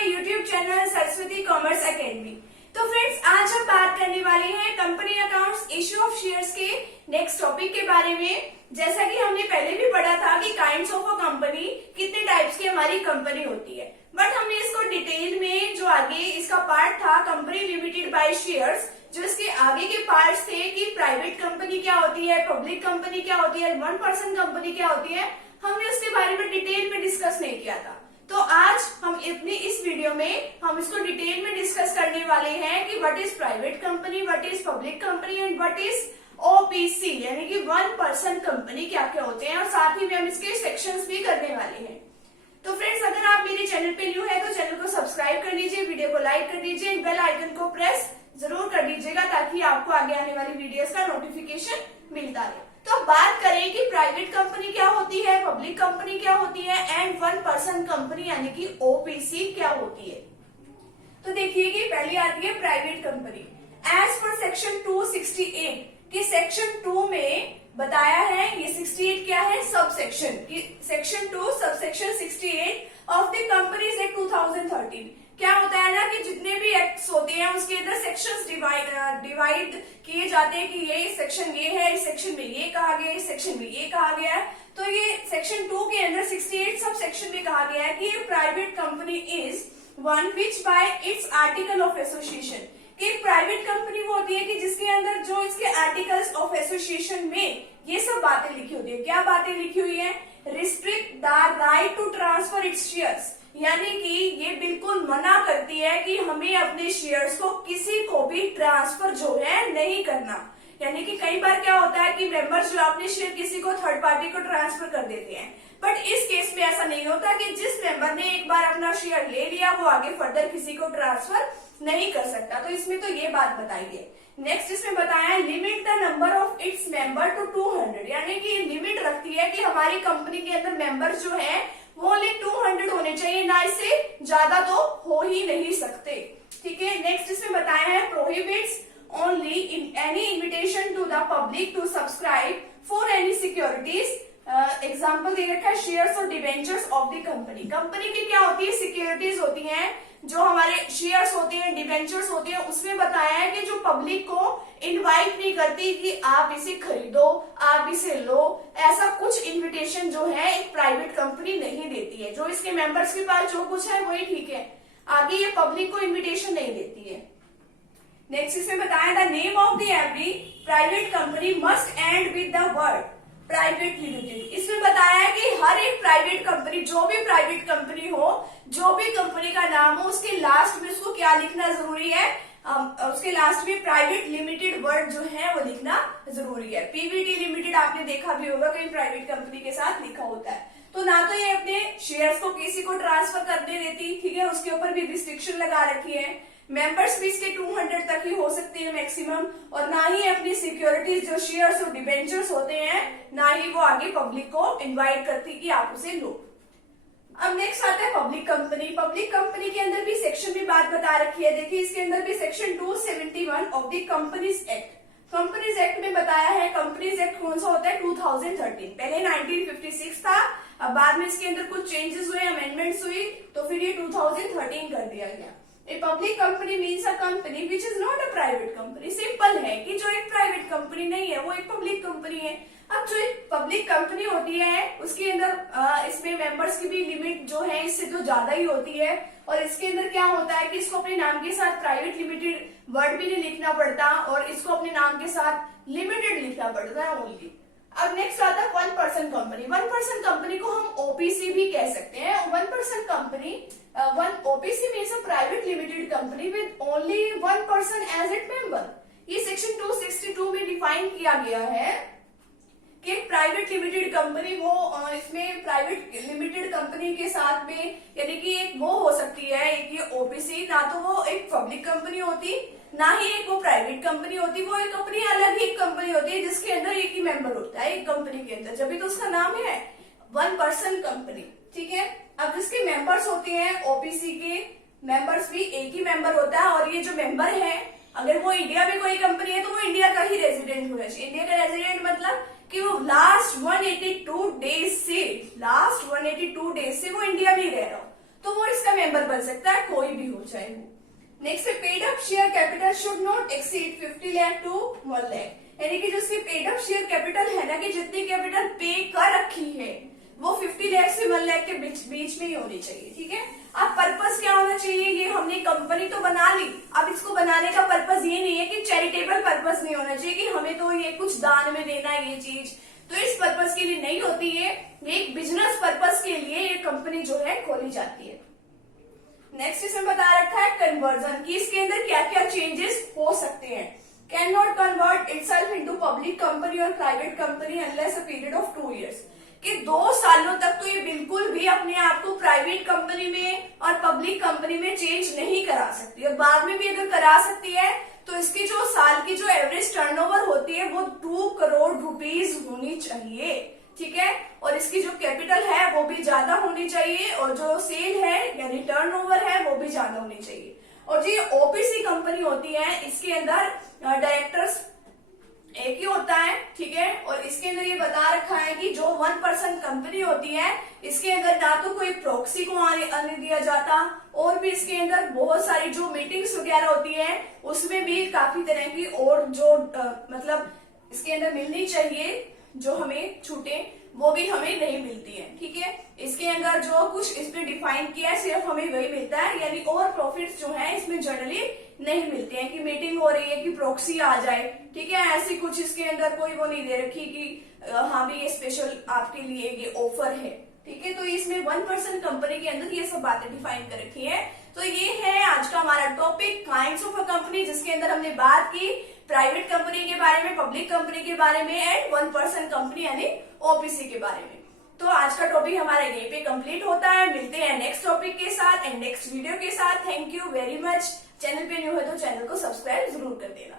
My YouTube channel Saraswati commerce academy. तो friends, आज हम बात करने वाले हैं company accounts issue of shares के नेक्स्ट टॉपिक के बारे में। जैसा कि हमने पहले भी पढ़ा था कि काइंड्स ऑफ अ कंपनी, कितने टाइप्स की हमारी कंपनी होती है, बट हमने इसको डिटेल में जो आगे इसका पार्ट था कंपनी लिमिटेड बाय शेयर्स, जो इसके आगे के पार्ट्स थे कि प्राइवेट कंपनी क्या होती है, पब्लिक कंपनी क्या होती है, वन पर्सन कंपनी क्या होती है, हमने उसके बारे में डिटेल में डिस्कस नहीं किया था। तो आज हम अपनी इस वीडियो में हम इसको डिटेल में डिस्कस करने वाले हैं कि what is private company, what is public company and what is OPC यानी कि वन पर्सन कंपनी क्या क्या होते हैं, और साथ ही में हम इसके सेक्शंस भी करने वाले हैं। तो फ्रेंड्स, अगर आप मेरे चैनल पे न्यू है तो चैनल को सब्सक्राइब कर लीजिए, वीडियो को लाइक कर दीजिए, बेल आइकन को प्रेस जरूर कर दीजिएगा ताकि आपको आगे आने वाली वीडियोस का नोटिफिकेशन मिलता रहे। तो अब बात करें कि प्राइवेट कंपनी क्या होती है, पब्लिक कंपनी क्या होती है एंड वन पर्सन कंपनी यानी कि ओपीसी क्या होती है। तो देखिए कि पहली आती है private company. As per section 268 कि सेक्शन 2 में बताया है, ये 68 क्या है, सब सेक्शन की section 2 sub section 68 of the companies act 2013। क्या होता है ना कि जितने भी एक्ट्स होते हैं उसके अंदर सेक्शंस डिवाइड किए जाते हैं कि ये सेक्शन ये है, इस सेक्शन में ये कहा गया है, इस सेक्शन में ये कहा गया है। तो ये सेक्शन 2 के अंदर 68 सब सेक्शन में कहा गया है कि private company is one which bye it's article of association, कि प्राइवेट कंपनी वो होती है कि जिसके अंदर जो इसके आर्टिकल्स ऑफ एसोसिएशन में ये सब बातें लिखी होती है। क्या बातें लिखी हुई है, restrict the right to transfer its shares, यानी कि ये बिल्कुल मना करती है कि हमें अपने शेयर्स को किसी को भी ट्रांसफर जो है नहीं करना। यानी कि कई बार क्या होता है कि मेंबर्स जो अपने शेयर किसी को थर्ड पार्टी को ट्रांसफर कर देते हैं, बट इस केस में ऐसा नहीं होता कि जिस मेंबर ने एक बार अपना शेयर ले लिया वो आगे फर्दर किसी को ट्रांसफर नहीं कर सकता। तो इसमें तो ये बात बताई है। नेक्स्ट इसमें बताया है limit the number of its member to 200, यानी कि लिमिट रखती है कि हमारी कंपनी के अंदर मेंबर जो है वो ओनली 200 होने चाहिए, ना इससे ज्यादा तो हो ही नहीं सकते। ठीक है। नेक्स्ट इसमें बताया है prohibits only in any invitation to the public to subscribe for any securities. Example दे रखा है शेयर्स और debentures of the company. Company की क्या होती है, सिक्योरिटीज होती हैं, जो हमारे शेयर्स होते हैं, डिबेंचर्स होते हैं, उसमें बताया है कि जो पब्लिक को इनवाइट नहीं करती कि आप इसे खरीदो, आप इसे लो, ऐसा कुछ इनविटेशन जो है एक प्राइवेट कंपनी नहीं देती है। जो इसके मेंबर्स के पास जो कुछ है वही ठीक है, आगे ये पब्लिक को इन्विटेशन नहीं देती है। नेक्स्ट इसमें बताया the name of the every private company must and with the word private limited. इसमें बताया है कि हर एक प्राइवेट कंपनी, जो भी प्राइवेट कंपनी हो, जो भी कंपनी का नाम हो, उसके लास्ट में उसको क्या लिखना जरूरी है, उसके लास्ट में प्राइवेट लिमिटेड वर्ड जो है वो लिखना जरूरी है। पीवीटी लिमिटेड आपने देखा भी होगा कई प्राइवेट कंपनी के साथ लिखा होता है। तो ना तो ये अपने शेयर्स को किसी को ट्रांसफर करने देती, ठीक है, उसके ऊपर भी रिस्ट्रिक्शन लगा रखी है। मेंबर्स भी इसके 200 तक ही हो सकते हैं मैक्सिमम, और ना ही अपनी सिक्योरिटीज जो शेयर्स और डिबेंचर्स होते हैं, ना ही वो आगे पब्लिक को इनवाइट करती कि आप उसे लो। अब नेक्स्ट आता है पब्लिक कंपनी। पब्लिक कंपनी के अंदर भी सेक्शन में बात बता रखी है। देखिए इसके अंदर भी section 271 of the companies act. Companies act में बताया है, कंपनीज एक्ट कौन सा होता है, 2013। पहले 1956 था, अब बाद में इसके अंदर कुछ चेंजेस हुए, अमेंडमेंट्स हुई, तो फिर ये 2013 कर दिया गया। A public company means a company which is not a private company। Simple है कि जो एक प्राइवेट कंपनी नहीं है वो एक पब्लिक कंपनी है। अब जो एक पब्लिक कंपनी होती है उसके अंदर इसमें मेंबर्स की भी लिमिट जो है इससे तो ज्यादा ही होती है, और इसके अंदर क्या होता है कि इसको अपने नाम के साथ प्राइवेट लिमिटेड वर्ड भी नहीं लिखना पड़ता, और इसको अपने नाम के साथ लिमिटेड लिखना पड़ता है ओनली। अब नेक्स्ट आता है one person company. One person company को हम ओपीसी भी कह सकते हैं। One person company, one OPC means a private limited company with only one person as it member. ये सेक्शन 262 में डिफाइन किया गया है कि प्राइवेट लिमिटेड कंपनी वो इसमें प्राइवेट लिमिटेड कंपनी के साथ में, यानी कि एक वो हो सकती है, एक ये ओपीसी, ना तो वो एक पब्लिक कंपनी होती, ना ही एक वो प्राइवेट कंपनी होती, वो एक अपनी अलग ही कंपनी होती है जिसके अंदर एक ही मेंबर होता है एक कंपनी के अंदर, जब भी तो उसका नाम है वन पर्सन कंपनी। ठीक है। अब जिसके मेंबर्स होते हैं ओपीसी के मेंबर्स भी एक ही मेंबर होता है, और ये जो मेंबर है अगर वो इंडिया में कोई कंपनी है तो वो इंडिया का ही रेजिडेंट होना चाहिए। इंडिया का रेजिडेंट मतलब कि वो लास्ट 182 डेज से वो इंडिया में ही रह रहा हो, तो वो इसका मेंबर बन सकता है, कोई भी हो चाहे वो। नेक्स्ट है paid up share capital should not exceed 50 lakh to 1 lakh, यानी कि जो इसकी पेड अप शेयर कैपिटल है ना, कि जितनी कैपिटल पे कर रखी है वो 50 लाख से 1 लाख के बीच में ही होनी चाहिए। ठीक है, अब पर्पस क्या होना चाहिए, ये हमने कंपनी तो बना ली, अब इसको बनाने का पर्पस ये नहीं है कि चैरिटेबल पर्पस नहीं होना चाहिए कि हमें तो ये कुछ दान में देना है ये चीज, तो इस पर्पस के लिए नहीं होती है, ये एक बिजनेस पर्पस के लिए ये कंपनी जो है खोली जाती है। नेक्स्ट इसमें बता रखा है कन्वर्जन, कि इसके अंदर क्या क्या चेंजेस हो सकते हैं। Can not convert itself into public company और private company unless a period of 2 years, कि 2 सालों तक तो ये बिल्कुल भी अपने आप को प्राइवेट कंपनी में और पब्लिक कंपनी में चेंज नहीं करा सकती, और बाद में भी अगर करा सकती है तो इसकी जो साल की जो एवरेज टर्नओवर होती है वो 2 करोड़ रुपीज होनी चाहिए। ठीक है, और इसकी जो कैपिटल है वो भी ज्यादा होनी चाहिए, और जो सेल है यानी टर्नओवर है वो भी ज्यादा होनी चाहिए। और जो ओपीसी कंपनी होती है इसके अंदर डायरेक्टर्स एक ही होता है। ठीक है, और इसके अंदर ये बता रखा है कि जो 1% कंपनी होती है इसके अंदर ना तो कोई प्रॉक्सी को आने दिया जाता, और भी इसके अंदर बहुत सारी जो मीटिंग्स वगैरह होती है उसमें भी काफी तरह की और जो मतलब इसके अंदर मिलनी चाहिए जो हमें छूटे वो भी हमें नहीं मिलती है। ठीक है, इसके अंदर जो कुछ इसमें डिफाइन किया है सिर्फ हमें वही मिलता है, यानी और प्रॉफिट्स जो है इसमें जनरली नहीं मिलते हैं कि मीटिंग हो रही है कि प्रॉक्सी आ जाए। ठीक है, ऐसी कुछ इसके अंदर कोई वो नहीं दे रखी कि हाँ भी ये स्पेशल आपके लिए ये ऑफर है। ठीक है, तो इसमें 1% कंपनी के अंदर ये सब बातें डिफाइन कर रखी है। तो ये है आज का हमारा topic kinds of a company, जिसके अंदर हमने बात की प्राइवेट कंपनी के बारे में, पब्लिक कंपनी के बारे में एंड 1% कंपनी यानी ओपीसी के बारे में। तो आज का टॉपिक हमारा यहीं पे कंप्लीट होता है। मिलते हैं नेक्स्ट टॉपिक के साथ एंड नेक्स्ट वीडियो के साथ। Thank you very much. Channel पे न्यू है तो चैनल को सब्सक्राइब जरूर कर देना।